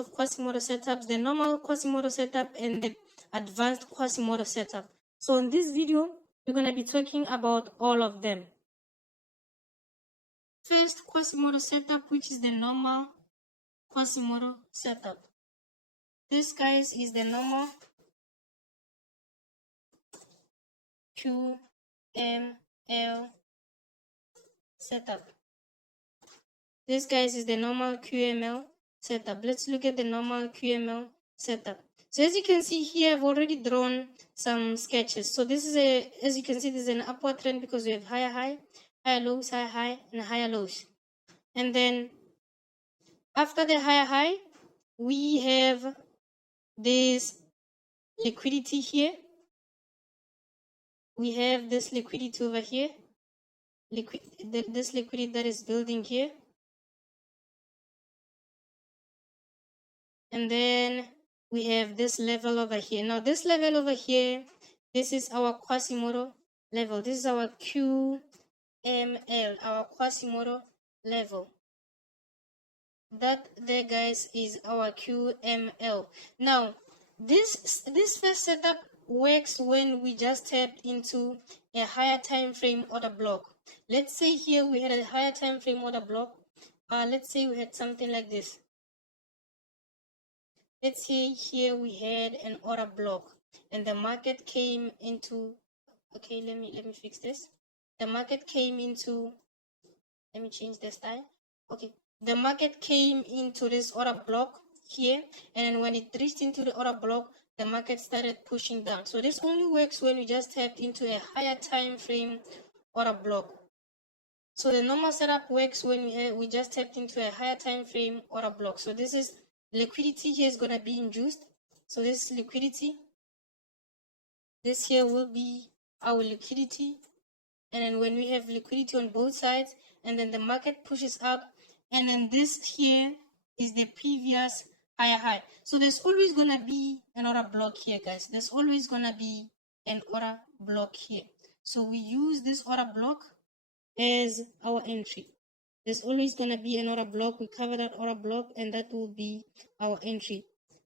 of Quasimodo setups: the normal Quasimodo setup and the advanced Quasimodo setup. So in this video, we're going to be talking about all of them. First, Quasimodo setup, which is the normal Quasimodo setup. This, guys, is the normal QML setup. This, guys, is the normal QML setup. Let's look at the normal QML setup. So as you can see here, I've already drawn some sketches. So this is as you can see, this is an upward trend because we have higher high, higher lows, higher high, and higher lows. And then after the higher high, we have this liquidity here. We have this liquidity over here. This liquidity that is building here. And then we have this level over here. Now this level over here, this is our Quasimodo level. This is our QML, our Quasimodo level. That there, guys, is our QML. Now this first setup works when we just tapped into a higher time frame order block. Let's say here we had a higher time frame order block. Let's say we had something like this. Let's say here we had an order block and the market came into, okay, let me fix this. The market came into, let me change the style. Okay, the market came into this order block here, and when it reached into the order block, the market started pushing down. So this only works when we just tapped into a higher time frame order block. So the normal setup works when we just tapped into a higher time frame order block. So this is liquidity here is going to be induced. So this liquidity, this here will be our liquidity. And then when we have liquidity on both sides, and then the market pushes up, and then this here is the previous higher high. So there's always going to be an order block here, guys. There's always going to be an order block here. So we use this order block as our entry. There's always going to be an order block. We cover that order block, and that will be our entry.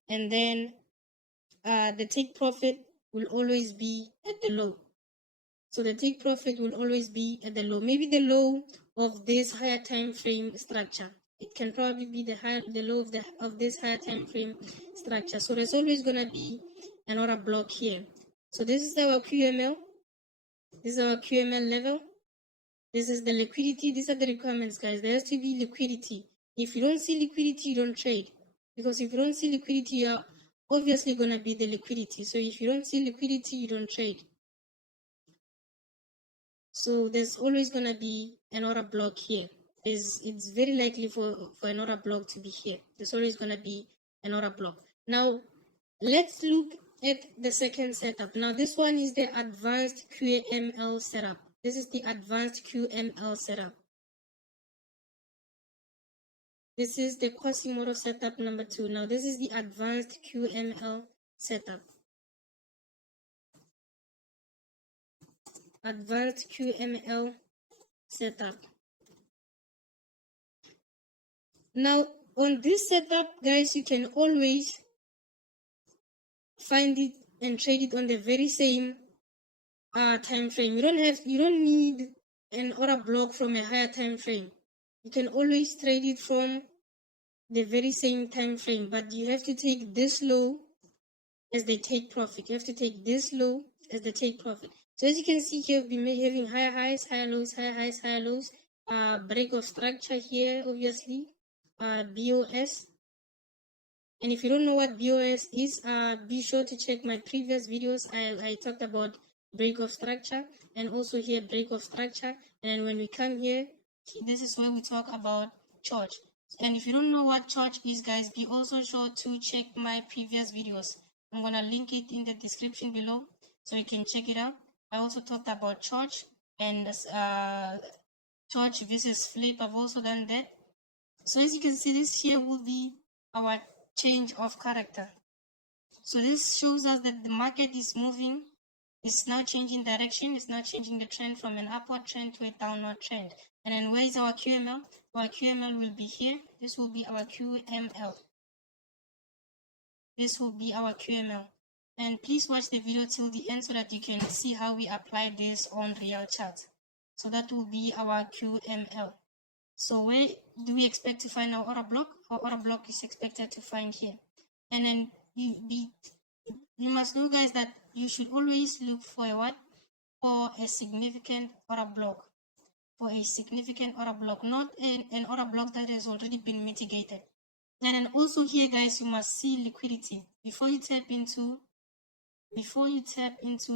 And then the take profit will always be at the low. So the take profit will always be at the low. Maybe the low of this higher time frame structure. It can probably be the low of this higher time frame structure. So there's always going to be an order block here. So this is our QML. This is our QML level. This is the liquidity. These are the requirements, guys. There has to be liquidity. If you don't see liquidity, you don't trade. Because if you don't see liquidity, you're obviously going to be the liquidity. So if you don't see liquidity, you don't trade. So there's always going to be an order block here. It's very likely for an order block to be here. There's always going to be an order block. Now, let's look at the second setup. Now, this one is the advanced QML setup. This is the advanced QML setup. This is the Quasimodo setup number 2. Now, this is the advanced QML setup. Advanced QML setup. Now, on this setup, guys, you can always find it and trade it on the very same time frame. You don't need an order block from a higher time frame. You can always trade it from the very same time frame, but you have to take this low as the take profit. You have to take this low as the take profit. So as you can see here, we'll be having higher highs, higher lows, higher highs, higher lows. Break of structure here, obviously. BOS. And if you don't know what BOS is, be sure to check my previous videos. I talked about break of structure, and also here break of structure. And when we come here, this is where we talk about church. And if you don't know what church is, guys, be also sure to check my previous videos. I'm gonna link it in the description below so you can check it out. I also talked about church and church versus flip. I've also done that. So as you can see, this here will be our change of character. So this shows us that the market is moving. It's now changing direction. It's now changing the trend from an upward trend to a downward trend. And then where is our QML? Our QML will be here. This will be our QML. this will be our QML. And please watch the video till the end so that you can see how we apply this on real charts. So that will be our QML. So where do we expect to find our order block? Our order block is expected to find here. And then you must know, guys, that you should always look for a what? For a significant order block. For a significant order block, not an order block that has already been mitigated. And then also here, guys, you must see liquidity. Before you tap into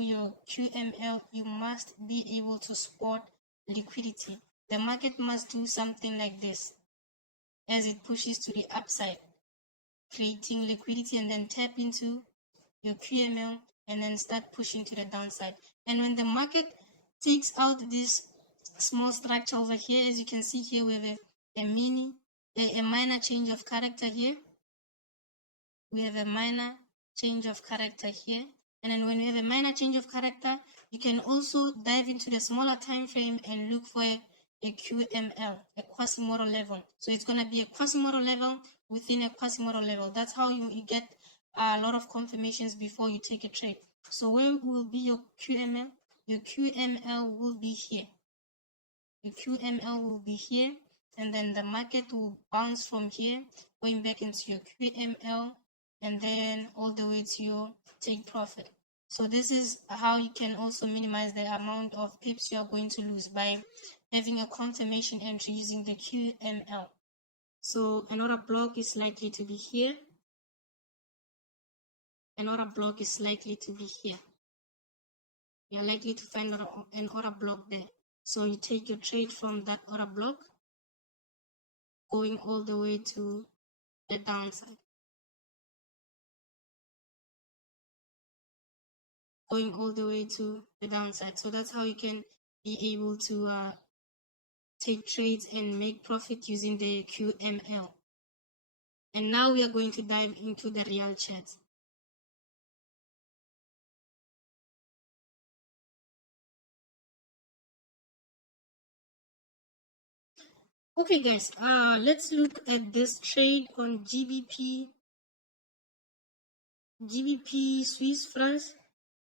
your QML, you must be able to spot liquidity. The market must do something like this as it pushes to the upside, creating liquidity, and then tap into your QML and then start pushing to the downside. And when the market takes out this small structure over here, as you can see here, we have a minor change of character here. We have a minor change of character here. And then when we have a minor change of character, you can also dive into the smaller time frame and look for a QML, a quasi-model level. So it's going to be a quasi-model level within a quasi-model level. That's how you get a lot of confirmations before you take a trade. So where will be your QML? Your QML will be here. Your QML will be here, and then the market will bounce from here, going back into your QML, and then all the way to your take profit. So this is how you can also minimize the amount of pips you are going to lose by having a confirmation entry using the QML. So another block is likely to be here. Another block is likely to be here. You are likely to find an order block there. So you take your trade from that order block, going all the way to the downside. Going all the way to the downside. So that's how you can be able to take trades and make profit using the QML. And now we are going to dive into the real chart. Okay, guys, let's look at this trade on GBP Swiss francs.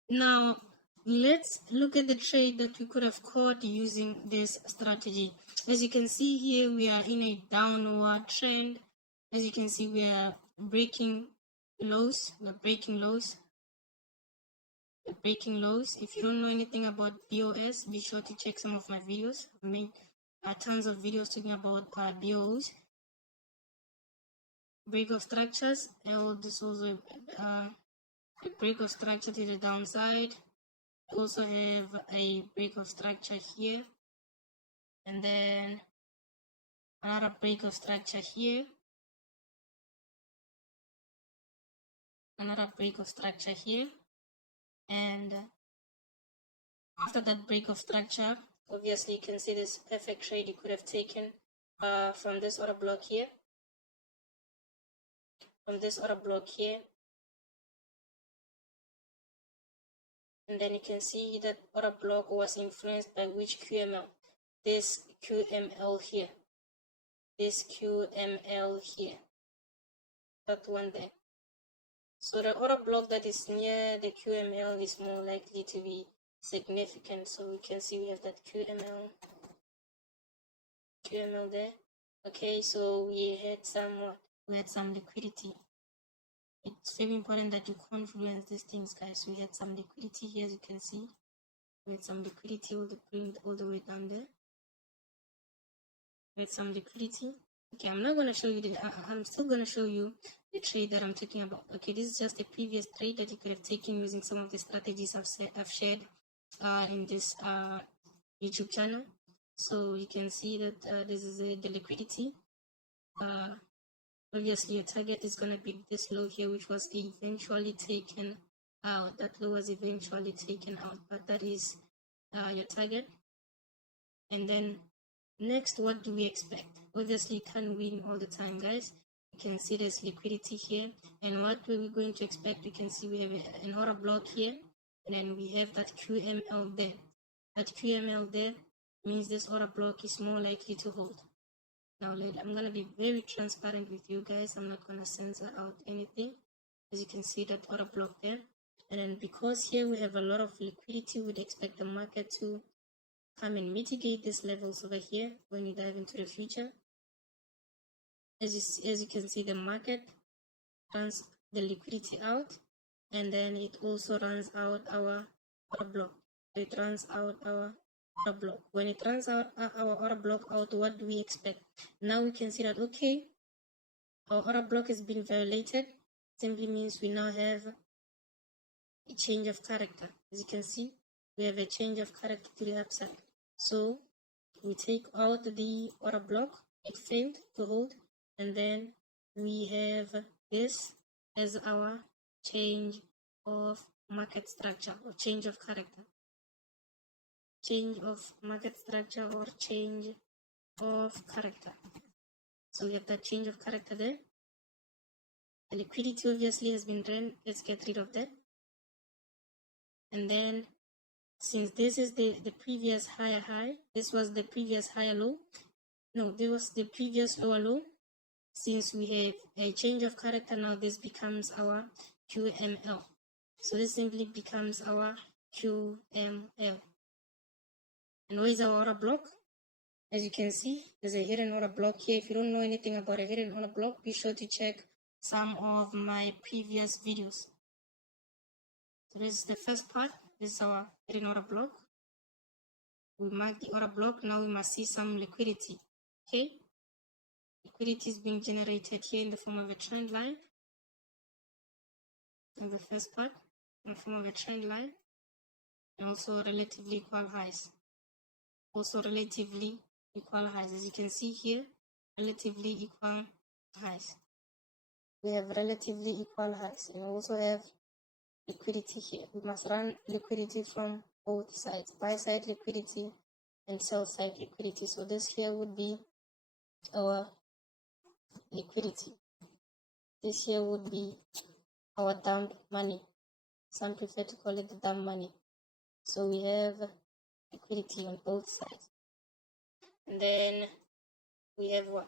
Now let's look at the trade that we could have caught using this strategy. As you can see here, we are in a downward trend. As you can see, we are breaking lows. We're breaking lows. If you don't know anything about BOS, be sure to check some of my videos. I made tons of videos talking about BOs, break of structures, and this also a break of structure to the downside. Also have a break of structure here, and then another break of structure here, another break of structure here, and after that break of structure, obviously you can see this perfect trade you could have taken from this order block here, and then you can see that order block was influenced by which QML? This QML here, that one there. So the order block that is near the QML is more likely to be significant. So we can see we have that QML there. Okay, so we had some liquidity. It's very important that you confluence these things, guys. We had some liquidity here, as you can see. We had some liquidity all the way down there. We had some liquidity. Okay, I'm not going to show you I'm still going to show you the trade that I'm talking about. Okay, this is just a previous trade that you could have taken using some of the strategies I've shared in this YouTube channel. So you can see that this is the liquidity. Obviously your target is going to be this low here, which was eventually taken out. That low was eventually taken out, but that is your target. And then next, what do we expect? Obviously you can't win all the time, guys. You can see there's liquidity here, and what are we going to expect? You can see we have an order block here, and then we have that QML there. That QML there means this order block is more likely to hold. Now I'm going to be very transparent with you guys. I'm not going to censor out anything. as you can see that order block there. And then because here we have a lot of liquidity, we'd expect the market to come and mitigate these levels over here when we dive into the future. As you can see, the market runs the liquidity out, and then it also runs out our order block. It runs out our order block. When it runs out our order block out, what do we expect? Now we can see that, okay, our order block has been violated. Simply means we now have a change of character. As you can see, we have a change of character to the upside. So we take out the order block, it failed to hold, and then we have this as our change of market structure or change of character. Change of market structure or change of character. So we have that change of character there. The liquidity obviously has been drained. Let's get rid of that. And then since this is the previous higher high, this was the previous higher low. No, this was the previous lower low. Since we have a change of character, now this becomes our QML. So this simply becomes our QML. And where is our order block? As you can see, there's a hidden order block here. If you don't know anything about a hidden order block, be sure to check some of my previous videos. So this is the first part. This is our hidden order block. We mark the order block. Now we must see some liquidity. Okay, liquidity is being generated here in the form of a trend line. In the first part, in the form of a trend line, and also relatively equal highs. Also relatively equal highs. As you can see here, relatively equal highs. We have relatively equal highs, and we also have liquidity here. We must run liquidity from both sides, buy side liquidity and sell side liquidity. So this here would be our liquidity. This here would be our dumped money. Some prefer to call it the dump money. So we have liquidity on both sides. And then we have what?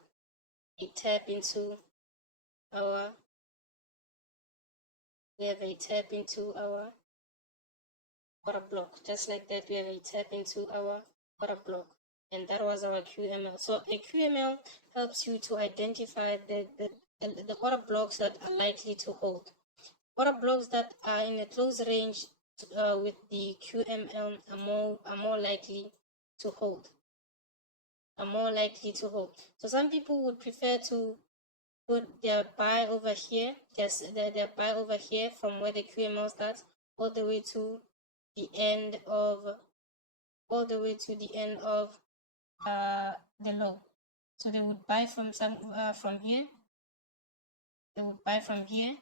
A tap into our order block. Just like that, we have a tap into our order block. And that was our QML. So a QML helps you to identify the order blocks that are likely to hold. Order blocks that are in a close range with the QML are more likely to hold. So some people would prefer to put their buy over here, their buy over here from where the QML starts all the way to the end of the low. So they would buy from here. They would buy from here.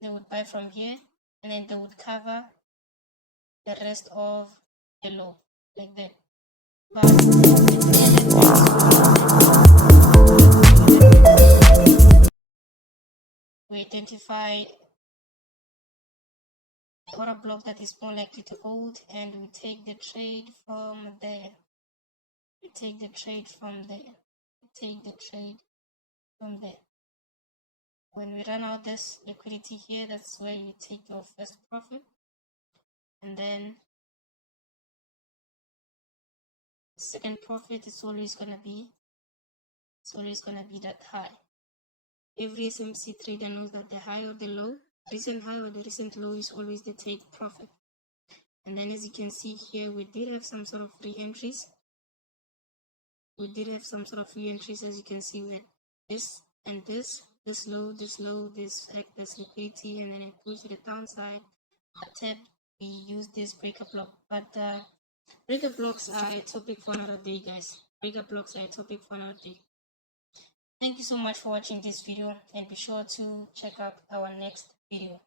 They would buy from here, and then they would cover the rest of the low like that. But we identify the order block that is more likely to hold, and we take the trade from there. When we run out this liquidity here, that's where you take your first profit, and then the second profit is always gonna be that high. Every SMC trader knows that the high or the low, recent high or the recent low is always the take profit. And then as you can see here, we did have some sort of re-entries. As you can see, with this and this low, this act as liquidity, and then it goes to the downside. Tap, we use this breaker block, but breaker blocks are a topic for another day, guys. Thank you so much for watching this video, and be sure to check out our next video.